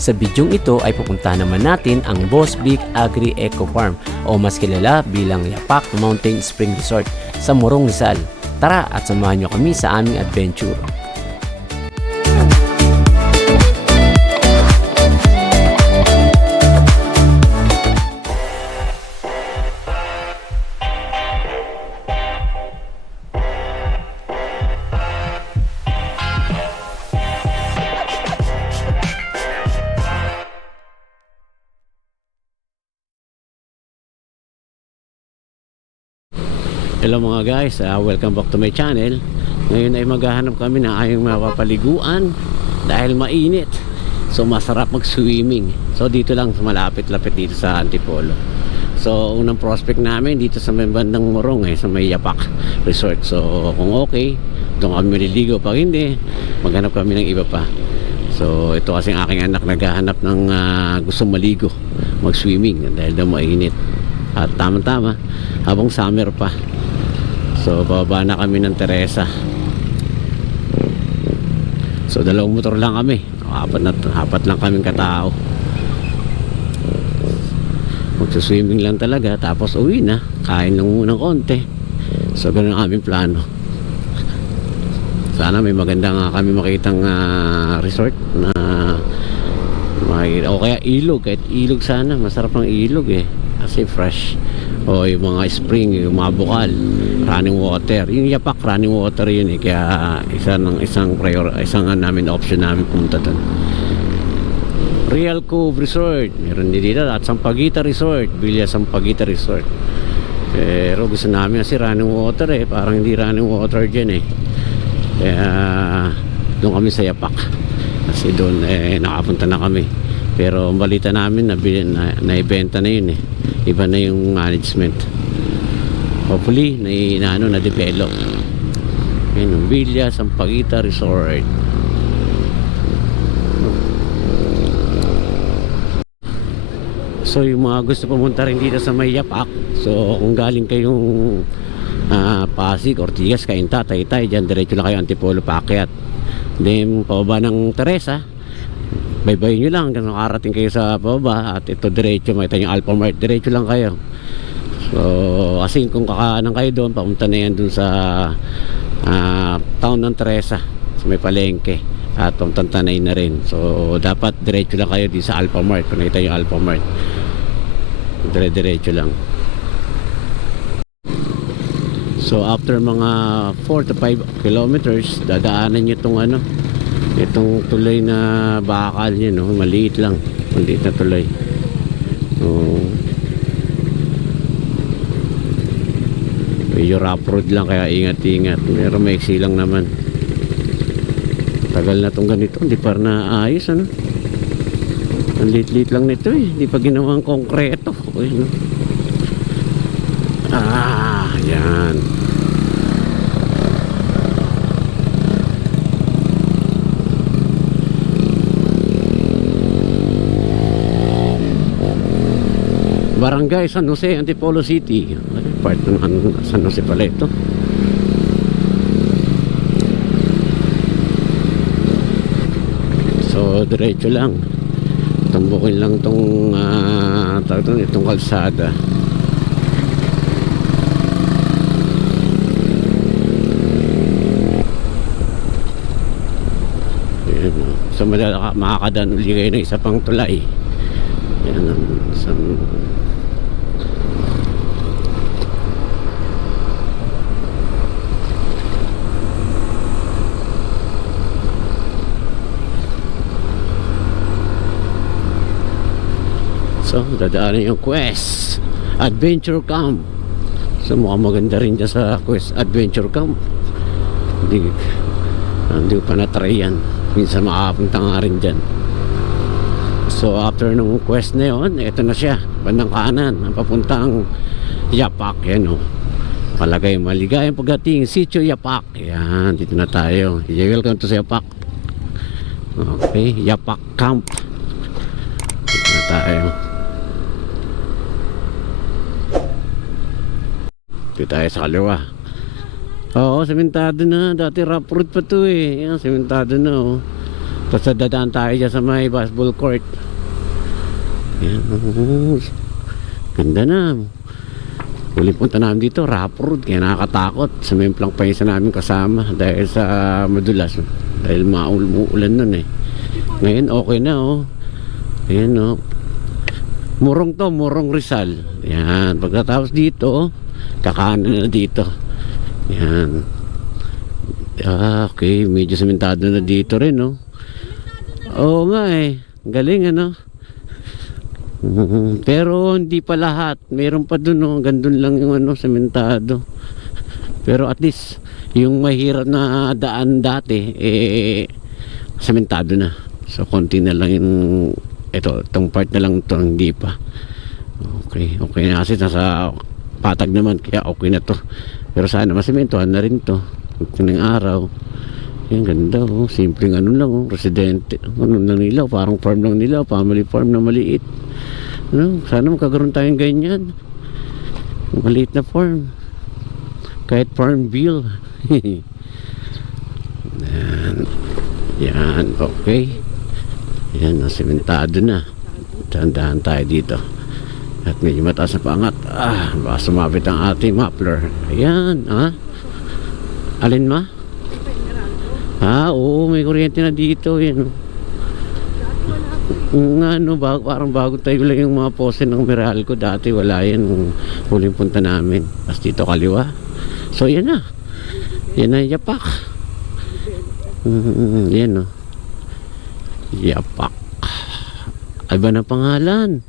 Sa bidyong ito ay pupunta naman natin ang Boss Big Agri Eco Farm o mas kilala bilang Yapak Mountain Spring Resort sa Morong Rizal. Tara at samahan nyo kami sa aming adventure. Hello mga guys, welcome back to my channel. Ngayon ay maghahanap kami ng aming mapapaliguan dahil mainit. So masarap mag-swimming. So dito lang sa malapit-lapit dito sa Antipolo. So unang prospect namin dito sa may bandang Morong sa may Yapak Resort. So kung okay, doon kami maliligo. Pag hindi, maghanap kami ng iba pa. So ito kasing aking anak naghahanap ng gusto maligo, mag-swimming dahil daw mainit. At tama-tama habang summer pa. So bababa na kami ng Teresa. So dalawang motor lang kami. Apat lang kaming katao. Magsuswimming lang talaga. Tapos uwi na. Kain lang muna konti. So ganun ang aming plano. Sana may maganda nga kami makitang resort na o kaya ilog. Kahit ilog sana. Masarap ang ilog kasi fresh. O yung mga spring, yung mga bukal, running water. Yung Yapak running water yun kaya isang namin option namin pumunta doon. Real Cove Resort meron din dito at Sampaguita Resort, Villa Sampaguita Resort. Pero gusto namin kasi running water parang hindi running water dyan kaya doon kami sa Yapak kasi doon nakapunta na kami. Pero ang balita namin naibenta na yun iba na yung management. Hopefully na-develop. Ayun, Villa Sampaguita Resort. So yung mga gusto pumunta rin dito sa may Yapak, so kung galing kayong Pasig, Ortigas, Cainta, Taytay, dyan diretso lang kayo Antipolo paakyat. Then pababa ng Teresa, baybayin nyo lang hanggang makarating kayo sa pababa. At ito diretso, makita nyo Alphamart, diretso lang kayo. So kasi kung kakaanan kayo doon, papunta na yan doon sa town ng Teresa, sa may palengke. At papunta Tanay na rin. So dapat diretso lang kayo di sa Alphamart. Kung nakita nyo Alphamart, diretso lang. So after mga 4 to 5 kilometers, dadaanan nyo itong tulay na bakal niya, maliit na tulay. Medyo rough road lang kaya ingat pero maiksi lang naman. Tagal na tong ganito, hindi pa na ayos ang liit lang nito hindi pa ginawang konkreto. Yan. Barangay San Jose, Antipolo City. Part ng San Jose pala ito. So diretso lang. Tumbukin lang itong kalsada. Ayan, so makakadaan uli kayo ng isa pang tulay. Ayan, so dadaanan yung Quest Adventure Camp. So mukhang maganda rin dyan sa Quest Adventure Camp. Hindi ko pa na-try yan. Minsan makapunta nga rin dyan. So after nung Quest na yun, ito na siya, bandang kanan, ang papuntang Yapak. Palagay maligayang pagdating Sitio Yapak. Yan, dito na tayo. Welcome to sa Yapak. Okay, Yapak Camp. Dito na tayo. Dito tayo sa kaliwa. Oo, sementado na. Dati rough road pa to Yan, sementado na Tapos dadaan tayo dyan sa may basketball court. Yan. Ganda na. Huling punta namin dito, rough road, kaya nakakatakot. Sumimplang pa isa namin kasama dahil sa madulas. Dahil maulan nun eh. Ngayon okay na oh. Ayan oh. Murong to, Murong Rizal. Yan, pagkatapos dito, kakanan na dito. Yan. Okay, medyo sementado na dito rin oh. Oo nga eh. Galing ano. Pero hindi pa lahat. Meron pa dun oh. Gandun lang yung ano, sementado. Pero at least yung mahirap na daan dati eh sementado na. So konti na lang yung itong part na lang ito hindi pa. Okay na kasi nasa patag naman kaya okay na to. Pero sana masimentohan na rin to. Ng araw. Yan ganda oh. Simpleng ano lang oh. Residente. Ano lang nila. Parang farm lang nila. Family farm na maliit. Ano? Sana magkagaroon tayong ganyan. Maliit na farm. Kahit farm bill. Yan. Okay. Yan. Sementado na. Dahan-dahan tayo dito. At medyo mataas na pangat. Baka sumabit ang ating muffler. Ayan. Alin ma? Oo, may kuryente na dito. Yan. Parang bago tayo lang yung mga pose ng Meralco. Dati wala yan. Huling punta namin. Tapos dito kaliwa. So yan na. Yan na Yapak. Yan o. Yapak. Iba na pangalan.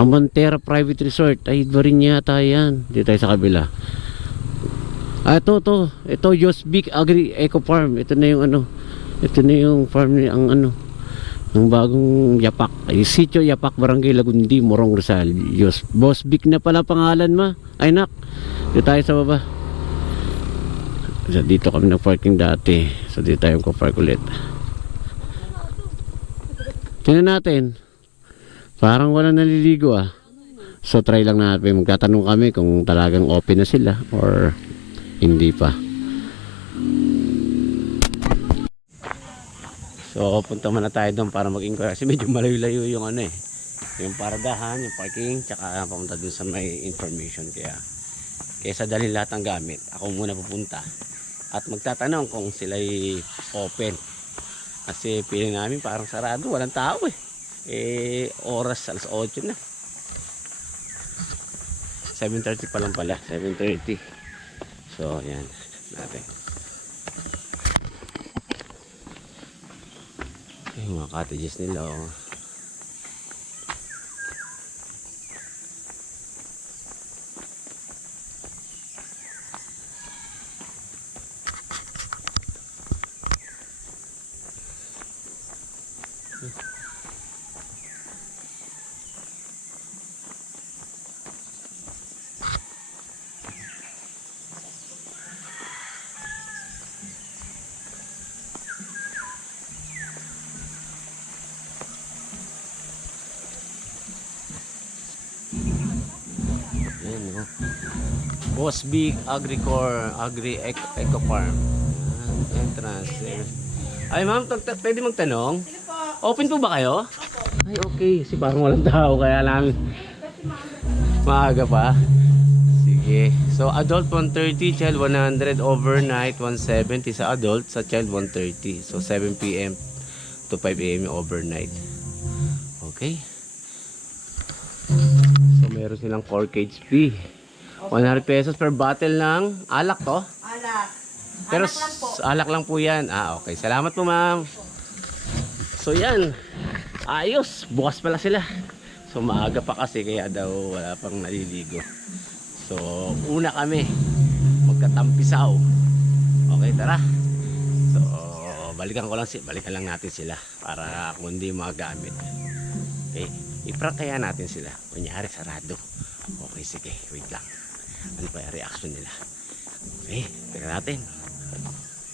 Ang Montera Private Resort. Ay, iba rin yata yan. Dito tayo sa kabila. Ito Yosbik Agri Eco Farm. Ito na yung ano. Ito na yung farm ni ang ano. Ang bagong Yapak. Ay, Sitio Yapak, Barangay Lagundi, Morong Rizal. Bosbik na pala pangalan ma. Ay nak. Dito tayo sa baba. So, dito kami nag-parking dati. So dito tayo ko-park ulit. Tingnan natin. Parang wala naliligo ah. So try lang natin. Magtatanong kami kung talagang open na sila or hindi pa. So punta muna tayo doon para mag-inquire kasi medyo malayo-layo yung ano eh. Yung paradahan, yung parking, tsaka pamunta doon sa may information. Kaya dalhin lahat ng gamit. Ako muna pupunta at magtatanong kung sila'y open. Kasi piling namin parang sarado, walang tao eh. Oras alas 8 na. 7:30 pa lang pala, 7:30. So, yan natin. Yung mga cottages nila oh. Bosbik Agri Eco Farm. Entrance. Ay ma'am, pwede magtanong? Open po ba kayo? Ay okay, kasi parang walang tao kaya namin maaga pa. Sige. So adult 130, child 100, overnight 170 sa adult, sa child 130. So 7 PM to 5 AM overnight. Okay. So meron silang 4 cage fee. 100 pesos per bottle ng alak to? Alak. Pero Alak lang po. alak lang po yan. Okay. Salamat po ma'am. So yan. Ayos. Bukas pala sila. So maaga pa kasi kaya daw wala pang naliligo. So una kami. Magkatampisaw. Okay, tara. So balikan lang natin sila para kung hindi magamit. Okay. I-prank kaya natin sila. Kunyari sarado. Okay, sige. Wait lang. Ano pa yung reaction nila? Okay, tingnan natin.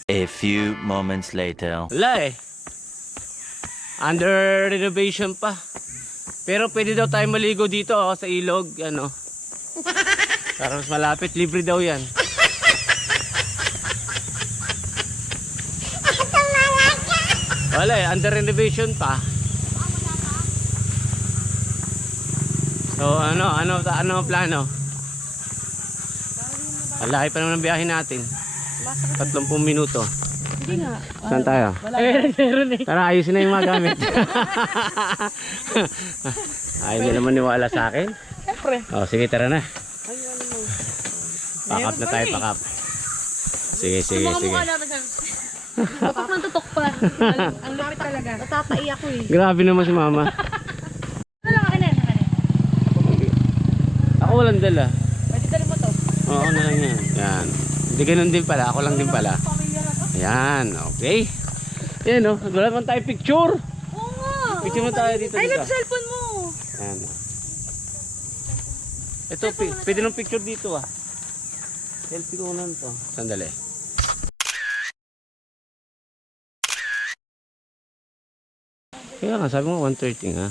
A few moments later. Wala under renovation pa. Pero pwede daw tayo maligo dito sa ilog. Ano? Para mas malapit. Libre daw yan. Wala eh, under renovation pa. So ano ang plano? Ang laki pa naman ng biyahe natin. 30 minuto. Hindi nga. Saan tayo? Meron eh. Tara, ayusin na yung mga gamit. Ayaw niyo naman niwala sa akin. Siyempre. Oh, sige, tara na. Pack up na tayo, pack up. Sige. Mukha namin sa... Tutok ng tutok pa. Ang lapit talaga. Natatai ako eh. Grabe naman si mama. Ano lang akin na? Ako walang dala. Pwede dali mo to. Oo na lang yan. Yan. Hindi ganun din pala, ako lang din pala. Ayan, okay. Yan o, wala naman tayo picture. Oo nga. Picture mo tayo dito. I love cellphone mo. Ayan. Ito, pwede ng picture dito ah. Selfie ko na to. Sandali. Kaya nga, sabi mo 130 nga.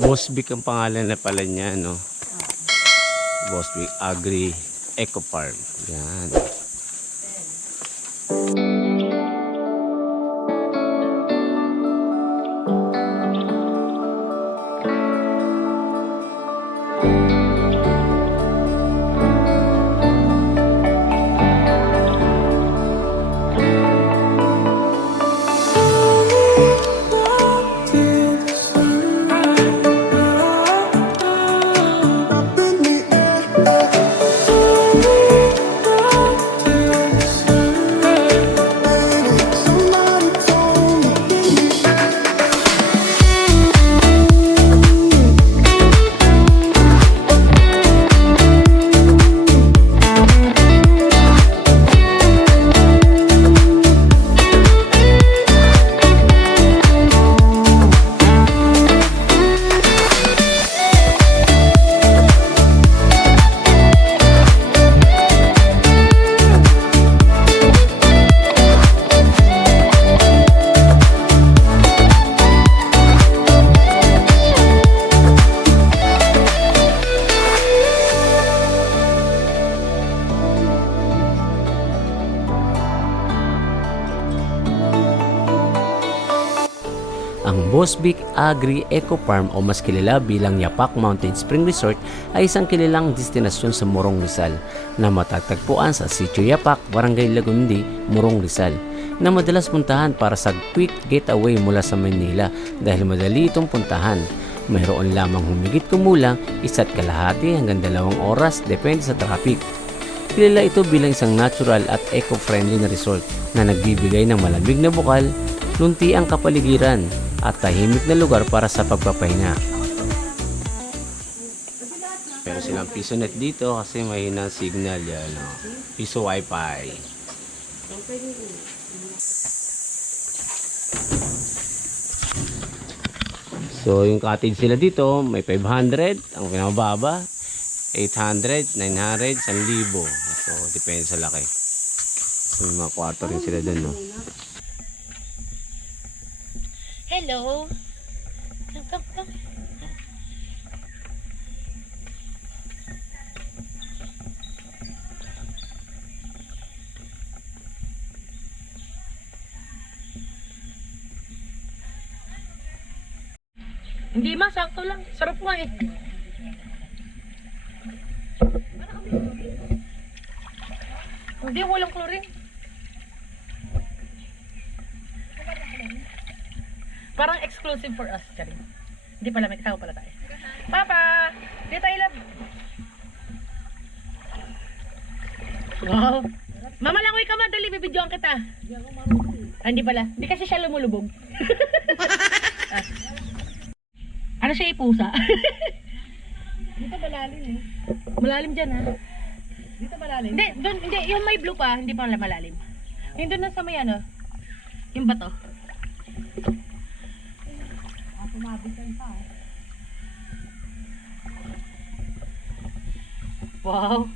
Bosbic ang pangalan na pala niya, no? Bosbic Agri Eco Farm. Yan. Ang Bosbic Agri Eco Farm o mas kilala bilang Yapak Mountain Spring Resort ay isang kilalang destinasyon sa Morong Rizal na matatagpuan sa Sitio Yapak, Barangay Lagundi, Morong Rizal na madalas puntahan para sa quick getaway mula sa Manila dahil madali itong puntahan. Mayroon lamang humigit kumulang 1.5 hanggang 2 oras depende sa traffic. Kilala ito bilang isang natural at eco-friendly na resort na nagbibigay ng malamig na bukal, lunti ang kapaligiran at tahimik na lugar para sa pagpapahinga. Pero silang piso net dito kasi mahina signal yan. No? Piso wifi. So yung cottage sila dito may 500, ang pinamababa 800, 900, 1,000. So depende sa laki. So may mga kwarto rin sila dun, no? Hello. Come. Hindi ma, sakto lang. Sarap nga eh. Hindi, walang chlorine. Parang exclusive for us, Karin. Hindi pala, may kasama pala tayo. Papa! Di tayo love! Wow! Mama lang, ka madali, bibidyoan kita. Ah, hindi pala. Hindi kasi siya lumulubog. Ah. Ano siya ipusa? Dito malalim eh. Malalim dyan ha. Dito malalim? Hindi, yung may blue pa, hindi pa malalim. Yung doon na sa may ano, yung bato. Pumabitan pa eh. Wow.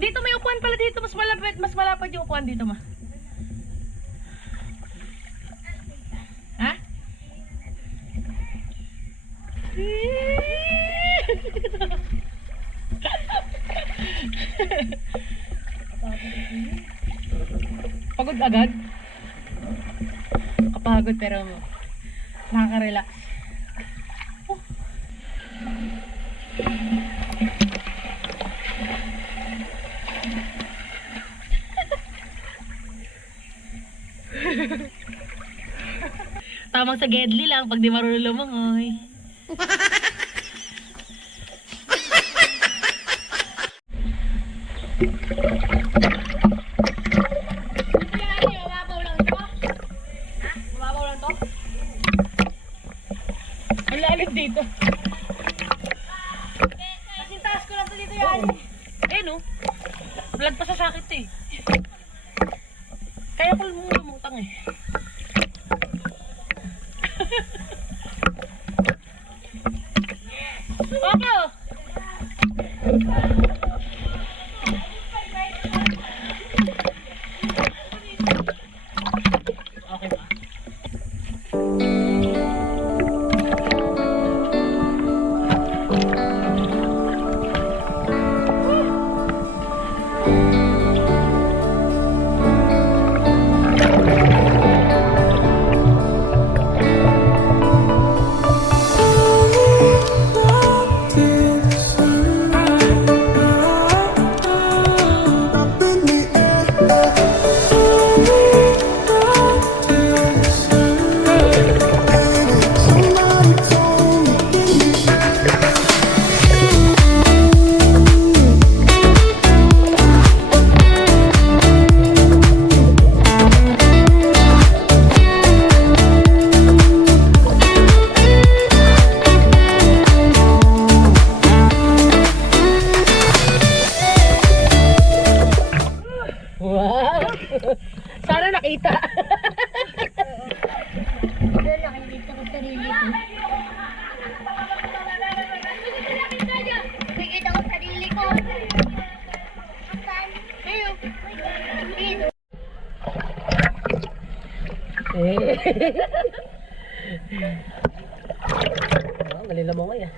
Dito may upuan pala dito, mas malapad yung upuan dito ma. agad. Kapagod pero nakaka-relax. Tamang sa gedli lang pag di marunong lumangoy. Ang lalim dito. Kasing taas ko lang to dito yan. Eh no, vlog pa sa sakit eh. Kaya ko lumutang eh. Okay oh. Okay ba? Wow! Sana nakita. Nakikita ko sarili ko. Nakikita ko sarili ko. Ayun. Dito. Galing mo ngayon.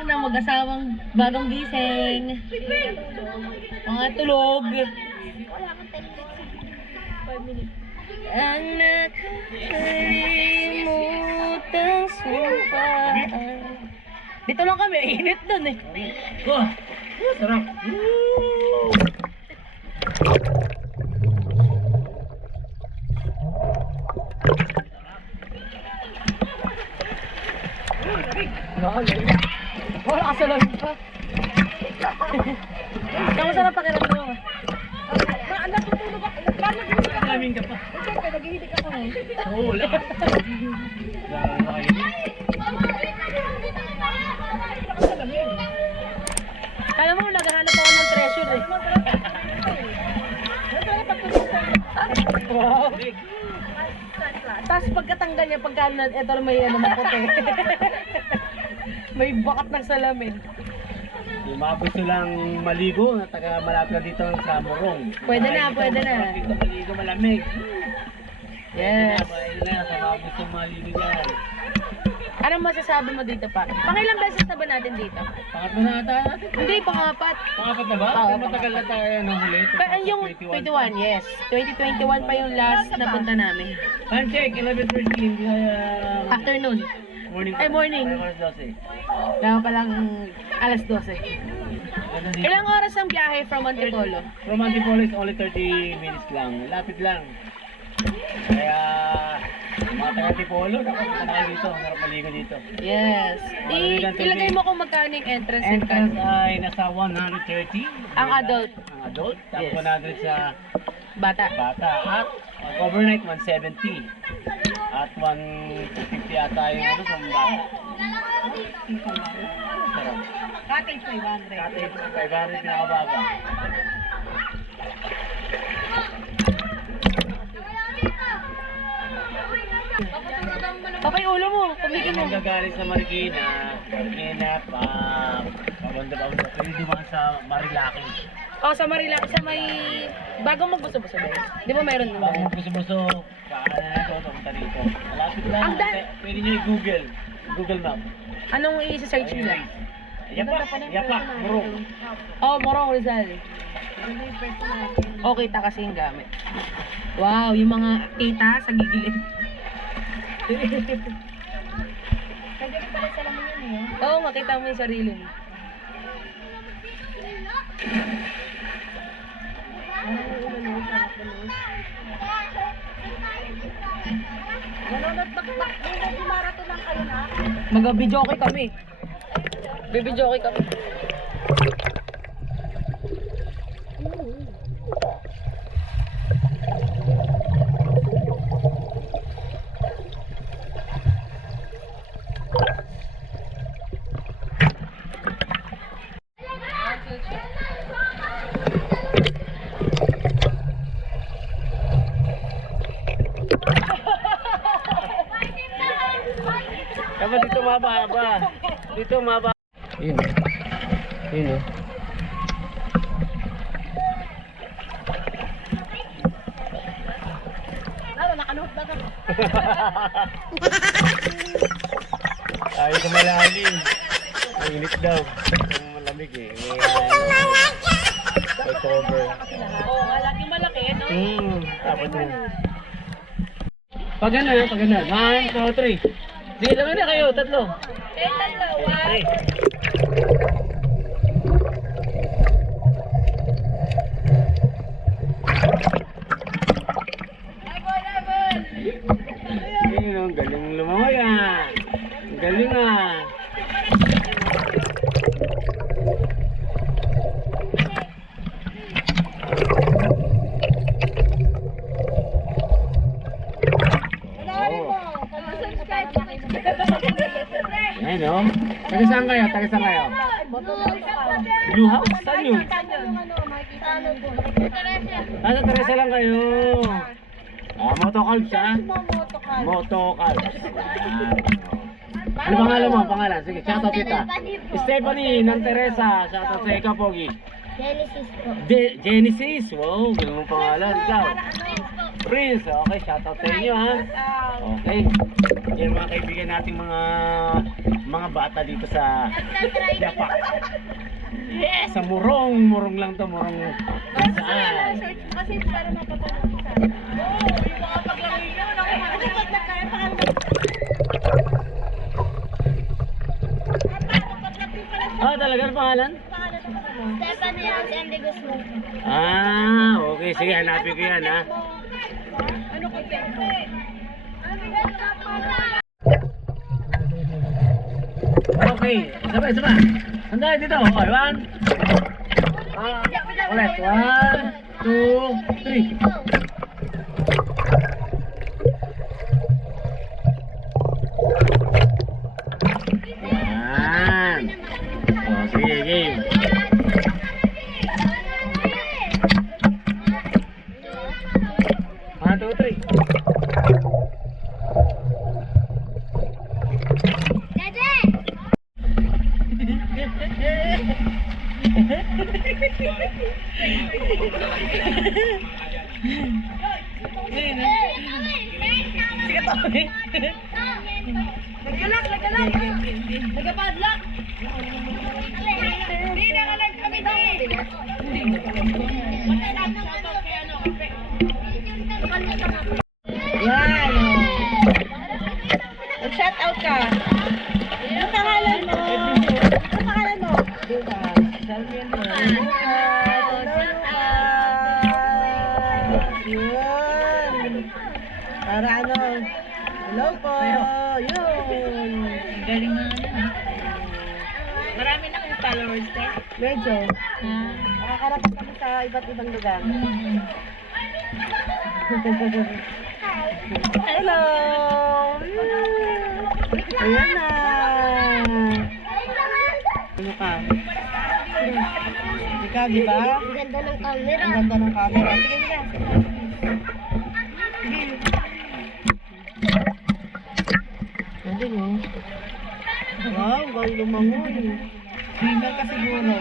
Na mag-asawang bagong gising. Mga tulog. Ang nakalimutang sumpaan. Dito lang kami, init dun eh. Oh, sarap. Wala ka sa lamig pa. Kamusta na pakiramdam mo? Natutulog ako. Lamig ka pa. Siyempre, naghihilig ako ngayon. Oo, wala. Kala mo, naghahanap ako ng treasure eh. Wow. Tapos pagkatanggal niya, pagka ito may ano maputi. May bakat ng salamin. Yung mga gusto lang maligo, na taga malapit na dito sa Morong. Pwede na, pwede na. Dito maligo malamig. Yes. Pwede na, sa mga gusto maligo dyan. Anong masasabi mo dito pa? Pangilang beses na ba natin dito? Pangatlo na ata natin. Hindi, pangapat. Pangapat na ba? Oo, Pero matagal na tayo nung huli. Pero yung 21, yes. 2021 pa yung last na punta namin. Time check, 11:13. Afternoon. Morning. Ay, morning. Alas 12. Kaya palang alas 12. Ano dito? Ilang oras ang biyahe from Antipolo? From Antipolo is only 30 minutes lang. Lapit lang. Kaya, mga taga-Antipolo, nakapunta na kayo dito. Harap maligo dito. Yes. Ilagay mo kung magkano yung entrance and Entrance card. ay nasa 130. Ang adult. Ang adult. Tapos Yes. 100 sa Bata. bata. At overnight, 170. At 150 ata yung ano sa bata. Sarap. Cottage 500. Cottage, 500 pinakababa. Papay ulo mo. Pumigil mo. Kung gagaling sa Marikina, pa Roundabout. Pwede dumaan sa Marilaki. Oh, sa Marilaki, sa may... Bagong magbuso-buso ba yun? Di ba mayroon Bago naman? magbuso-buso, kakanan na ito, pumunta dito. Malapit lang. Ang Pwede nyo i-Google. Google Map. Anong i-search nila? Yapak, bro. Oh, Morong Rizal. Oh, kita kasi yung gamit. Wow, yung mga kita sa gigilid. Oo, makita mo yung sarili mo. Mag-videoke kami. Bibidyoke kami. Dapat dito mababa. Dito mababa. Yun. Yun oh. Ayaw sa malalim. Ang init daw. Ang malamig eh. May cover. Oo, malaki, no? Dapat mo. Pag ano. 1, 2, 3. Sige, lang na kayo. Tatlo. One. 3. Ayun, ang galing lumangoy ah. Ang galing ah. Ayun oh. Taga saan kayo? Blue House? Saan yun? Nasa Teresa lang kayo. Motocults ah. Motocults. Ano pangalan? Sige, shoutout kita. Stephanie ng Teresa. Shoutout sa ikaw, Pogi. Genesis po. Genesis. Wow, ganun mong pangalan. Ikaw. Prince. Okay, shoutout sa inyo ha. Okay. Yan mga kaibigan nating mga bata dito sa Yapak. Yes, sa Murong lang to, Murong. Saan? Kasi para mapapanood sa akin. Ah, talaga ang pangalan? Stephanie Hans and Guzman. Ah, okay. Sige, hanapin ko yan ha. Ano ko tempo? Okay, sabay. Handa dito. Okay, 1. Ulit. 1, 2, 3. Yan. Oh, sige, game. 1, 2, 3. Dede! Sige to. Nagkalak. Nagpadlock. Hindi na ka nagkamiti. Yan. Mag-shout out ka. Ano pangalan mo? Yun. Para ano? Hello po. Yun. Galing mo na. Marami na kong followers, te. Medyo. Nakakarapat kami sa iba't ibang lugar. Hello. Ayan na. Ano ka? Ikaw, di ba? Ang ganda ng camera. Ang ganda ng camera. Sige, sige. Sige. Galing oh. Wow, galing lumangoy. Single ka siguro.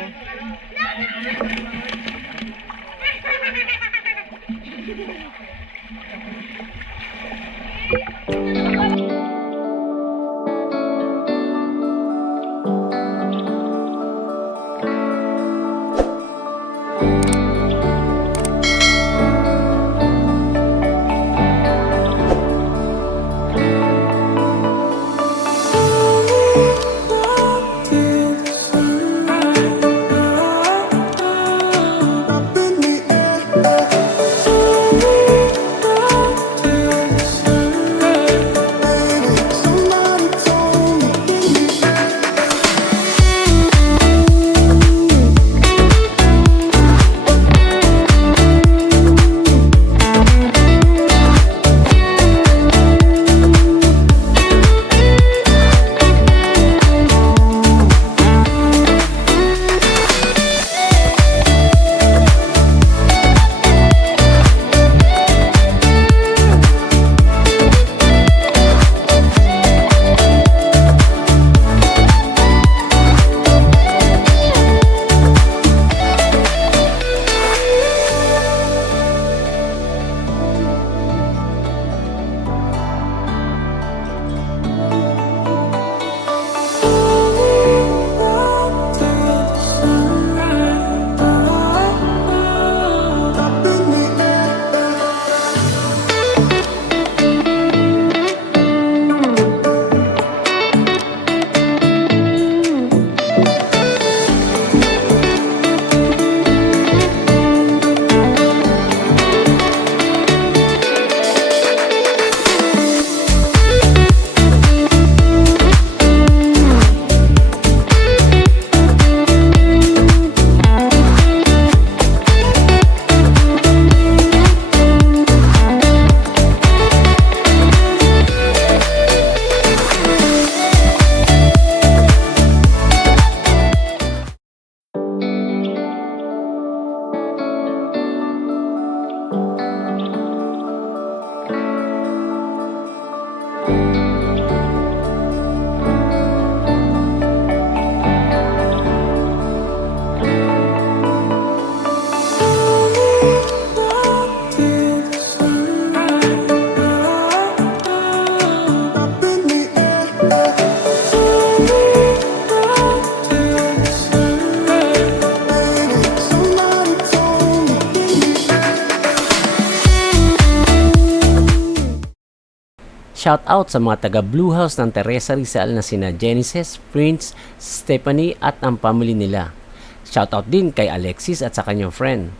Shout out sa mga taga Blue House ng Teresa Rizal na sina Genesis, Prince, Stephanie at ang family nila. Shout out din kay Alexis at sa kanyang friend.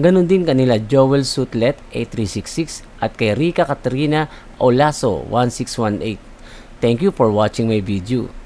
Ganon din kanila Joel Sutlet 8366 at kay Rica Katrina Olaso 1618. Thank you for watching my video.